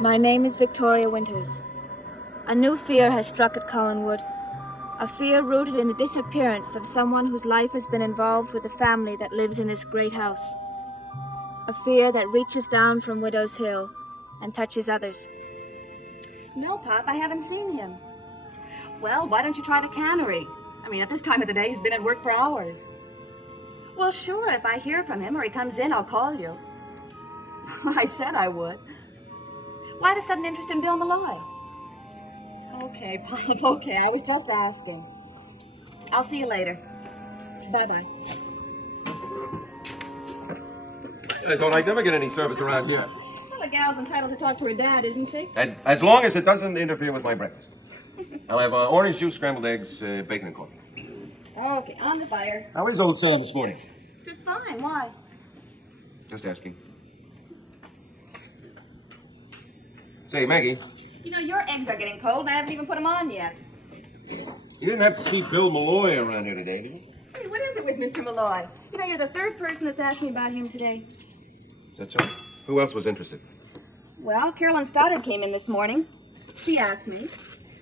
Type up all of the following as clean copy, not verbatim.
My name is Victoria Winters. A new fear has struck at Collinwood. A fear rooted in the disappearance of someone whose life has been involved with the family that lives in this great house. A fear that reaches down from Widow's Hill and touches others. No, Pop, I haven't seen him. Well, why don't you try the cannery? I mean, at this time of the day, he's been at work for hours. Well, sure, if I hear from him or he comes in, I'll call you. I said I would. Why the sudden interest in Bill Malloy? Okay, Pop, okay, I was just asking. I'll see you later. Bye-bye. I thought I'd never get any service around here. Well, a gal's entitled to talk to her dad, isn't she? And as long as it doesn't interfere with my breakfast. I'll have orange juice, scrambled eggs, bacon, and coffee. Okay, on the fire. How is old Sam this morning? Just fine. Why? Just asking. Say, Maggie. You know, your eggs are getting cold, and I haven't even put them on yet. You didn't have to see Bill Malloy around here today, did you? Hey, what is it with Mr. Malloy? You know, you're the third person that's asked me about him today. Is that so? Who else was interested? Well, Carolyn Stoddard came in this morning. She asked me.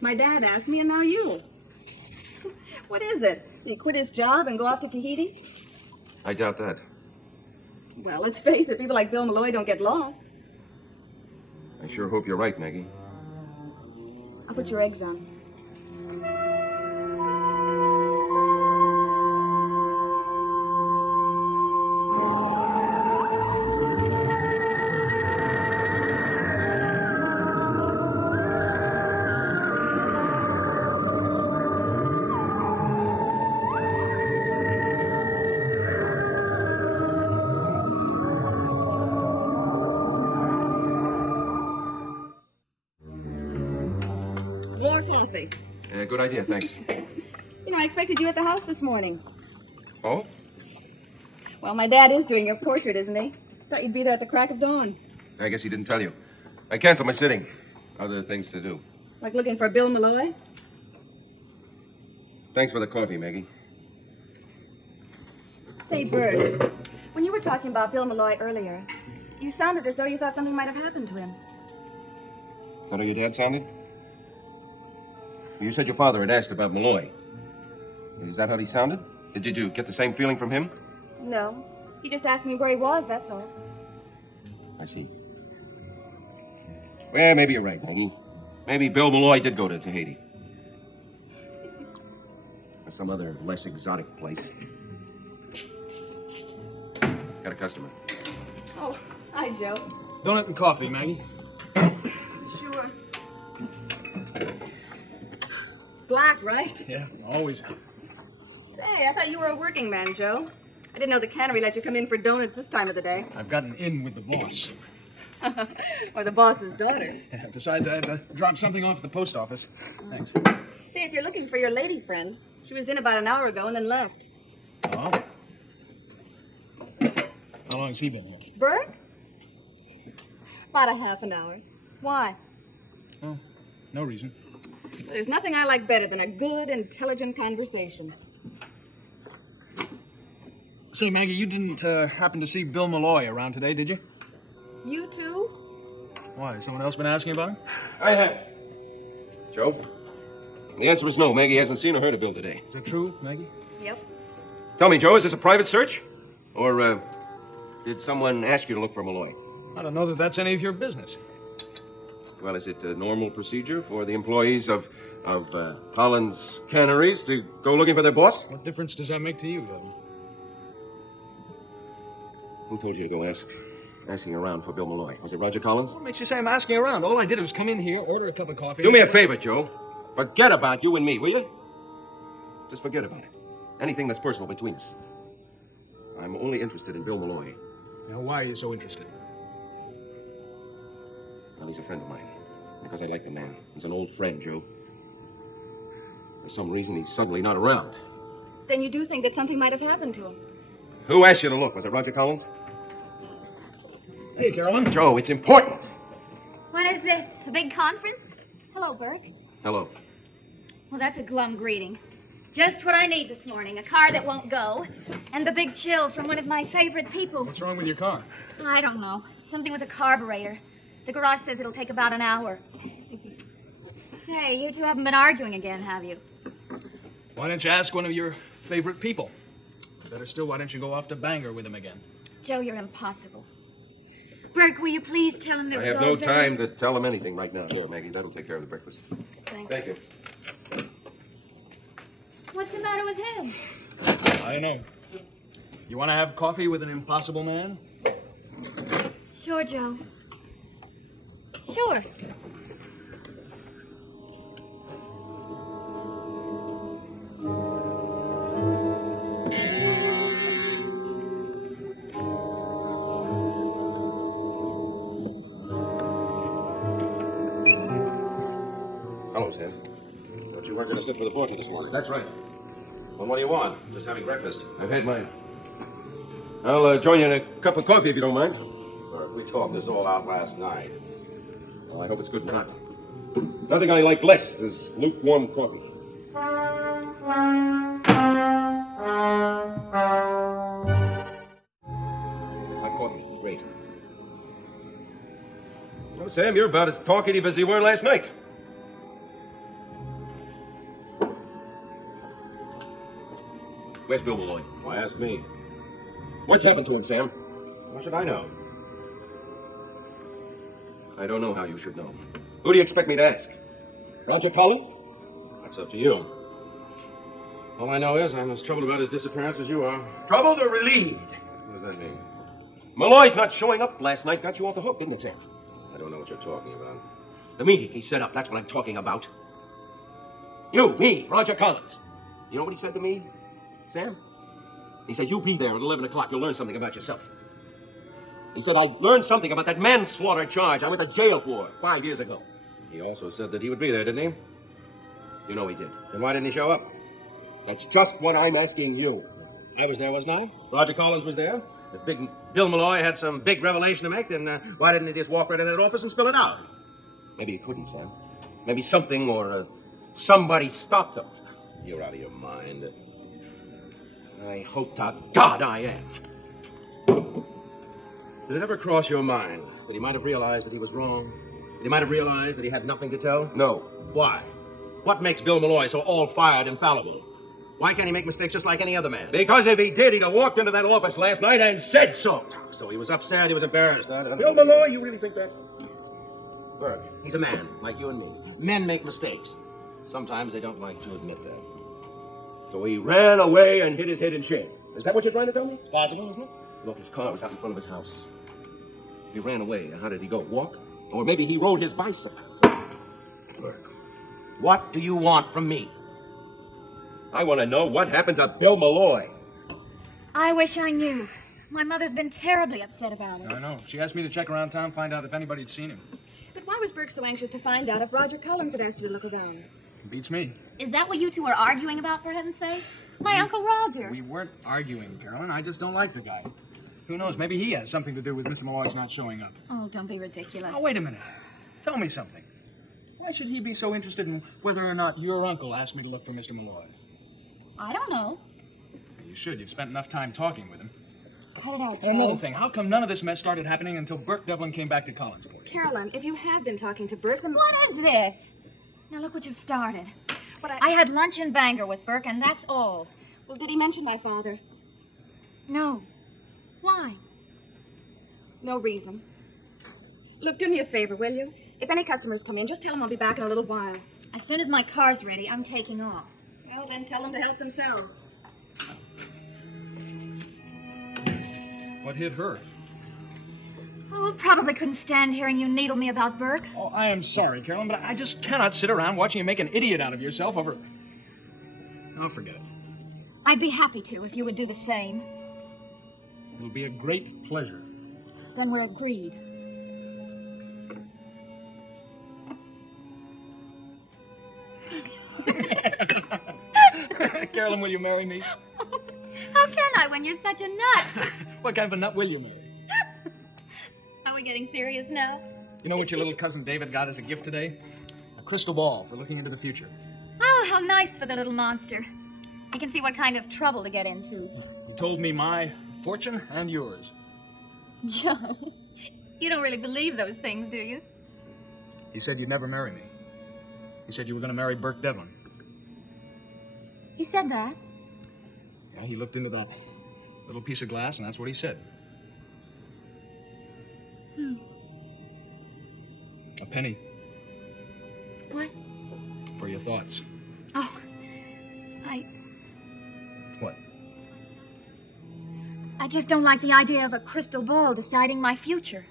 My dad asked me, and now you. What is it? Did he quit his job and go off to Tahiti? I doubt that. Well, let's face it, people like Bill Malloy don't get lost. I sure hope you're right, Maggie. I'll put your eggs on. More coffee. Good idea, thanks. You know, I expected you at the house this morning. Oh? Well, my dad is doing your portrait, isn't he? Thought you'd be there at the crack of dawn. I guess he didn't tell you. I canceled my sitting. Other things to do. Like looking for Bill Malloy? Thanks for the coffee, Maggie. Say, Bert, when you were talking about Bill Malloy earlier, you sounded as though you thought something might have happened to him. Is that how your dad sounded? You said your father had asked about Malloy. Is that how he sounded? Did you get the same feeling from him? No. He just asked me where he was, that's all. I see. Well, maybe you're right, Maggie. Maybe Bill Malloy did go to Tahiti. Or some other less exotic place. Got a customer. Oh, hi, Joe. Donut and coffee, Maggie. Sure. Black, right? Yeah, always. Say, I thought you were a working man, Joe. I didn't know the cannery let you come in for donuts this time of the day. I've gotten in with the boss. Or the boss's daughter. Yeah, besides, I had to drop something off at the post office. Thanks. Say, if you're looking for your lady friend, she was in about an hour ago and then left. Oh? How long has he been here? Bert? About a half an hour. Why? Oh, no reason. There's nothing I like better than a good, intelligent conversation. Say, Maggie, you didn't happen to see Bill Malloy around today, did you? You too? Why, has someone else been asking about him? I have. Joe? The answer is no. Maggie hasn't seen or heard of Bill today. Is that true, Maggie? Yep. Tell me, Joe, is this a private search? Or, did someone ask you to look for Malloy? I don't know that that's any of your business. Well, is it a normal procedure for the employees of Collins Canneries to go looking for their boss? What difference does that make to you, Governor? Who told you to go asking around for Bill Malloy? Was it Roger Collins? What makes you say I'm asking around? All I did was come in here, order a cup of coffee. Do me a favor, Joe. Forget about you and me, will you? Just forget about it. Anything that's personal between us. I'm only interested in Bill Malloy. Now, why are you so interested? Well, he's a friend of mine. Because I like the man. He's an old friend, Joe. For some reason, he's suddenly not around. Then you do think that something might have happened to him? Who asked you to look? Was it Roger Collins? Hey, Carolyn. Joe, it's important. What is this? A big conference? Hello, Burke. Hello. Well, that's a glum greeting. Just what I need this morning. A car that won't go. And the big chill from one of my favorite people. What's wrong with your car? I don't know. Something with a carburetor. The garage says it'll take about an hour. Say, you two haven't been arguing again, have you? Why don't you ask one of your favorite people? Better still, why don't you go off to Bangor with him again? Joe, you're impossible. Burke, will you please tell him that I have no time to tell him anything right now. Here, Maggie, that'll take care of the breakfast. Thank you. What's the matter with him? I don't know. You want to have coffee with an impossible man? Sure, Joe. Sure. Hello, Sam. Thought you weren't going to sit for the portrait this morning. That's right. Well, what do you want? Just having breakfast. I've had mine. I'll join you in a cup of coffee if you don't mind. Bert, we talked this all out last night. Well, I hope it's good and hot. Nothing I like less is lukewarm coffee. Hot coffee, great. Well, Sam, you're about as talkative as you were last night. Where's Bill Malloy? Why ask me? What's happened to him, Sam? How should I know? I don't know how you should know. Who do you expect me to ask? Roger Collins? That's up to you. All I know is I'm as troubled about his disappearance as you are. Troubled or relieved? What does that mean? Malloy's not showing up last night got you off the hook, didn't it, Sam? I don't know what you're talking about. The meeting he set up, that's what I'm talking about. You, me, Roger Collins. You know what he said to me, Sam? He said, you be there at 11 o'clock. You'll learn something about yourself. He said, I learned something about that manslaughter charge I went to jail for 5 years ago. He also said that he would be there, didn't he? You know he did. Then why didn't he show up? That's just what I'm asking you. I was there, wasn't I? Roger Collins was there. If big Bill Malloy had some big revelation to make, then why didn't he just walk right in that office and spill it out? Maybe he couldn't, Sam. Maybe something or somebody stopped him. You're out of your mind. I hope to God I am. Did it ever cross your mind that he might have realized that he was wrong? That he might have realized that he had nothing to tell? No. Why? What makes Bill Malloy so all-fired infallible? Why can't he make mistakes just like any other man? Because if he did, he'd have walked into that office last night and said so. So he was upset, he was embarrassed. Bill Malloy, you really think that? Bert, he's a man, like you and me. Men make mistakes. Sometimes they don't like to admit that. So he ran away and hid his head in shame. Is that what you're trying to tell me? It's possible, isn't it? Look, his car was out in front of his house. He ran away. How did he go? Walk? Or maybe he rode his bicycle. Bert, what do you want from me? I want to know what happened to Bill Malloy. I wish I knew. My mother's been terribly upset about it. I know. She asked me to check around town, find out if anybody had seen him. But why was Burke so anxious to find out if Roger Collins had asked you to look around? Beats me. Is that what you two are arguing about, for heaven's sake? My Uncle Roger. We weren't arguing, Carolyn. I just don't like the guy. Who knows? Maybe he has something to do with Mr. Malloy's not showing up. Oh, don't be ridiculous. Now, wait a minute. Tell me something. Why should he be so interested in whether or not your uncle asked me to look for Mr. Malloy? I don't know. You should. You've spent enough time talking with him. Hold on, Another thing. How come none of this mess started happening until Burke Devlin came back to Collinsport? Carolyn, if you have been talking to Burke, then... What is this? Now look what you've started. I had lunch in Bangor with Burke, and that's all. Well, did he mention my father? No. Why? No reason. Look, do me a favor, will you? If any customers come in, just tell them I'll be back in a little while. As soon as my car's ready, I'm taking off. Well, then tell them to help themselves. What hit her? Oh, probably couldn't stand hearing you needle me about Burke. Oh, I am sorry, Carolyn, but I just cannot sit around watching you make an idiot out of yourself over... Oh, forget it. I'd be happy to if you would do the same. It will be a great pleasure. Then we're agreed. Carolyn, will you marry me? How can I when you're such a nut? What kind of a nut will you marry? Are we getting serious now? You know what your little cousin David got as a gift today? A crystal ball for looking into the future. Oh, how nice for the little monster. He can see what kind of trouble to get into. He told me my fortune and yours. Joe, You don't really believe those things, do you? He said you'd never marry me. He said you were going to marry Burke Devlin. He said that? Yeah, he looked into that little piece of glass, and that's what he said. A penny. What? For your thoughts. Oh, What? I just don't like the idea of a crystal ball deciding my future.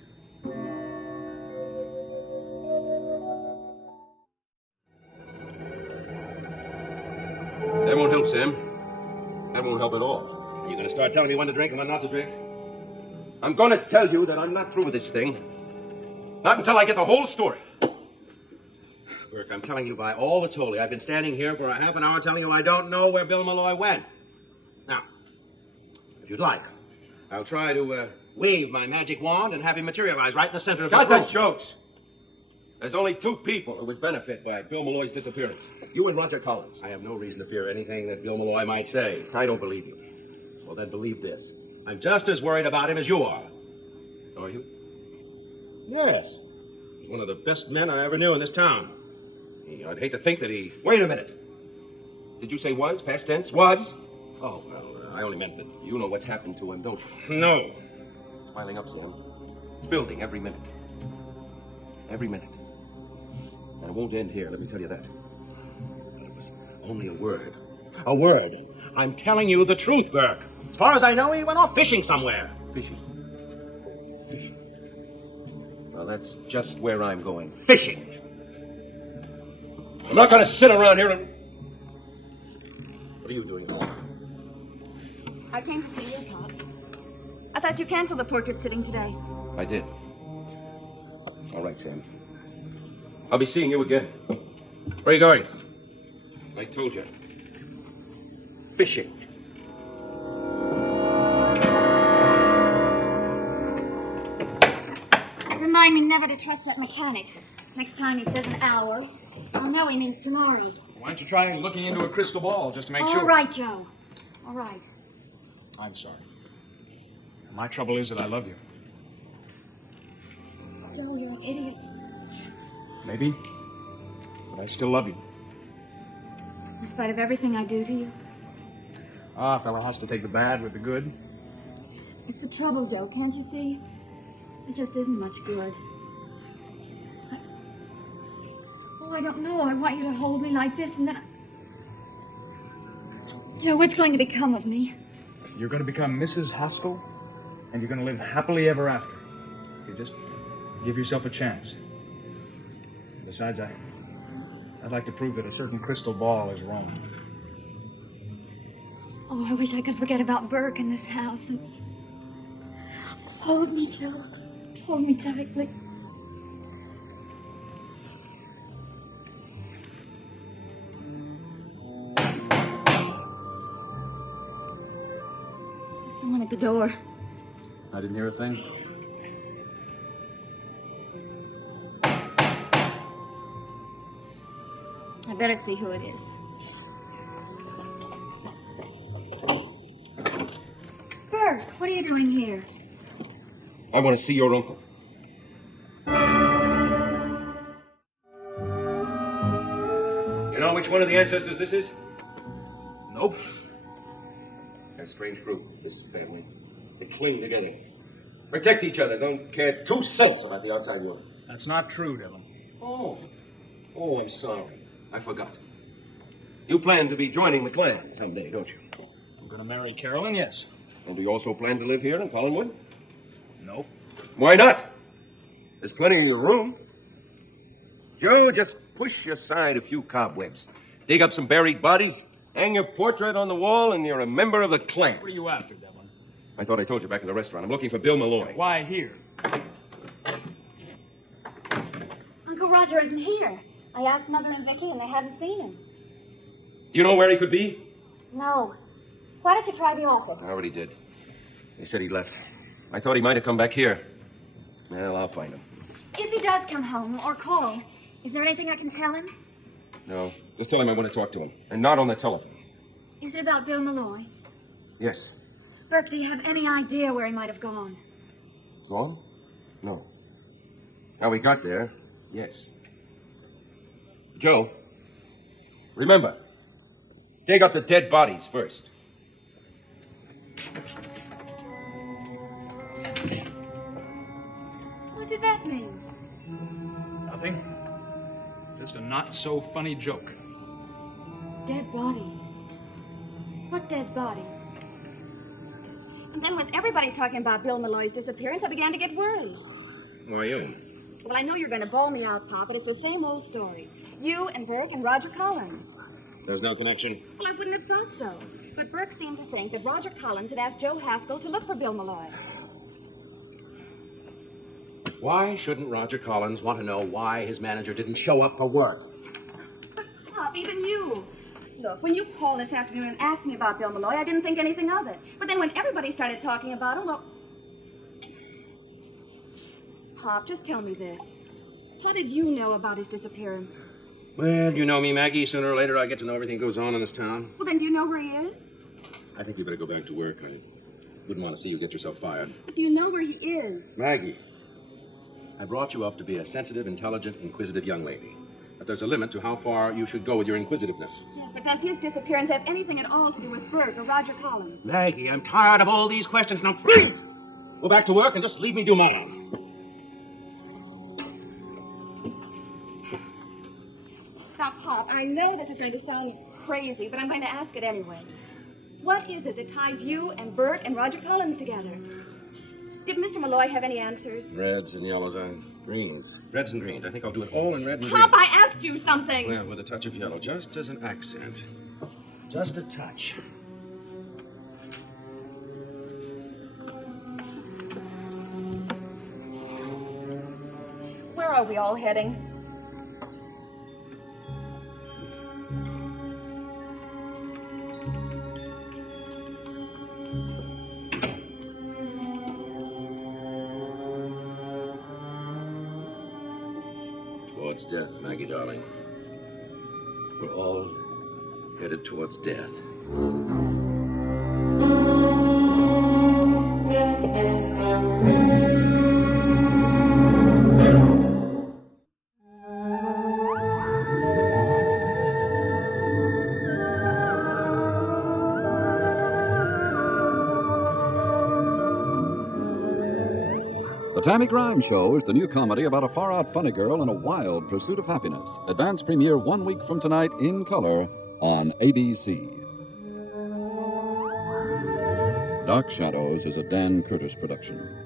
That won't help, Sam. That won't help at all. Are you going to start telling me when to drink and when not to drink? I'm going to tell you that I'm not through with this thing. Not until I get the whole story. Burke, I'm telling you by all that's holy, I've been standing here for a half an hour telling you I don't know where Bill Malloy went. Now, if you'd like, I'll try to wave my magic wand and have him materialize right in the center of the room. Cut the jokes. There's only two people who would benefit by Bill Malloy's disappearance. You and Roger Collins. I have no reason to fear anything that Bill Malloy might say. I don't believe you. Well, then believe this. I'm just as worried about him as you are. Are you? Yes. He's one of the best men I ever knew in this town. I'd hate to think that he... Wait a minute. Did you say was? Past tense? Was? Oh, well, I only meant that you know what's happened to him, don't you? No. It's piling up, Sam. It's building every minute. Every minute. And it won't end here, let me tell you that. But it was only a word. A word. I'm telling you the truth, Burke. As far as I know, he went off fishing somewhere. Fishing? Fishing? Well, that's just where I'm going. Fishing. I'm not going to sit around here and... What are you doing here? I came to see you, Pop. I thought you canceled the portrait sitting today. I did. All right, Sam. I'll be seeing you again. Where are you going? I told you. Fishing. Remind me never to trust that mechanic. Next time he says an hour, I'll know he means tomorrow. Why don't you try looking into a crystal ball just to make sure? All right, Joe. All right. I'm sorry. My trouble is that I love you. Joe, you're an idiot. Maybe, but I still love you. In spite of everything I do to you. Ah, a fellow has to take the bad with the good. It's the trouble, Joe, can't you see? It just isn't much good. I don't know. I want you to hold me like this and then... Joe, what's going to become of me? You're going to become Mrs. Haskell, and you're going to live happily ever after. You just give yourself a chance. Besides, I'd like to prove that a certain crystal ball is wrong. Oh, I wish I could forget about Burke in this house and... Hold me, Joe. Hold me tightly. There's someone at the door. I didn't hear a thing. I better see who it is. Burke, what are you doing here? I want to see your uncle. You know which one of the ancestors this is? Nope. They're a strange group, this family. They cling together. Protect each other. Don't care 2 cents about the outside world. That's not true, Devlin. Oh, I'm sorry. I forgot. You plan to be joining the clan someday, don't you? I'm going to marry Carolyn, yes. And do you also plan to live here in Collinwood? Nope. Why not? There's plenty of room. Joe, just push aside a few cobwebs. Dig up some buried bodies, hang your portrait on the wall, and you're a member of the clan. What are you after, Devlin? I thought I told you back in the restaurant. I'm looking for Bill Malloy. Why here? Uncle Roger isn't here. I asked Mother and Vicky, and they haven't seen him. Do you know where he could be? No. Why don't you try the office? I already did. He said he left. I thought he might have come back here. Well, I'll find him. If he does come home or call, is there anything I can tell him? No, just tell him I want to talk to him. And not on the telephone. Is it about Bill Malloy? Yes. Burke, do you have any idea where he might have gone? Gone? No. How we got there, yes. Joe, remember, dig up the dead bodies first. What did that mean? Nothing. Just a not-so-funny joke. Dead bodies. What dead bodies? And then with everybody talking about Bill Malloy's disappearance, I began to get worried. Why you? Well, I know you're going to bawl me out, Pop, but it's the same old story. You and Burke and Roger Collins. There's no connection? Well, I wouldn't have thought so. But Burke seemed to think that Roger Collins had asked Joe Haskell to look for Bill Malloy. Why shouldn't Roger Collins want to know why his manager didn't show up for work? But, Pop, even you. Look, when you called this afternoon and asked me about Bill Malloy, I didn't think anything of it. But then when everybody started talking about him, well... Pop, just tell me this. How did you know about his disappearance? Well, you know me, Maggie. Sooner or later, I get to know everything that goes on in this town. Well, then do you know where he is? I think you better go back to work. I wouldn't want to see you get yourself fired. But do you know where he is? Maggie, I brought you up to be a sensitive, intelligent, inquisitive young lady. But there's a limit to how far you should go with your inquisitiveness. Yes, but does his disappearance have anything at all to do with Burke or Roger Collins? Maggie, I'm tired of all these questions. Now, please, go back to work and just leave me do my own. Now, Pop, I know this is going to sound crazy, but I'm going to ask it anyway. What is it that ties you and Burke and Roger Collins together? Did Mr. Malloy have any answers? Reds and yellows and greens. Reds and greens. I think I'll do it all in red and green. Pop, I asked you something. Well, with a touch of yellow, just as an accent. Just a touch. Where are we all heading? Towards death, Maggie, darling. We're all headed towards death. The Tammy Grimes Show is the new comedy about a far-out funny girl in a wild pursuit of happiness. Advance premiere 1 week from tonight in color on ABC. Dark Shadows is a Dan Curtis production.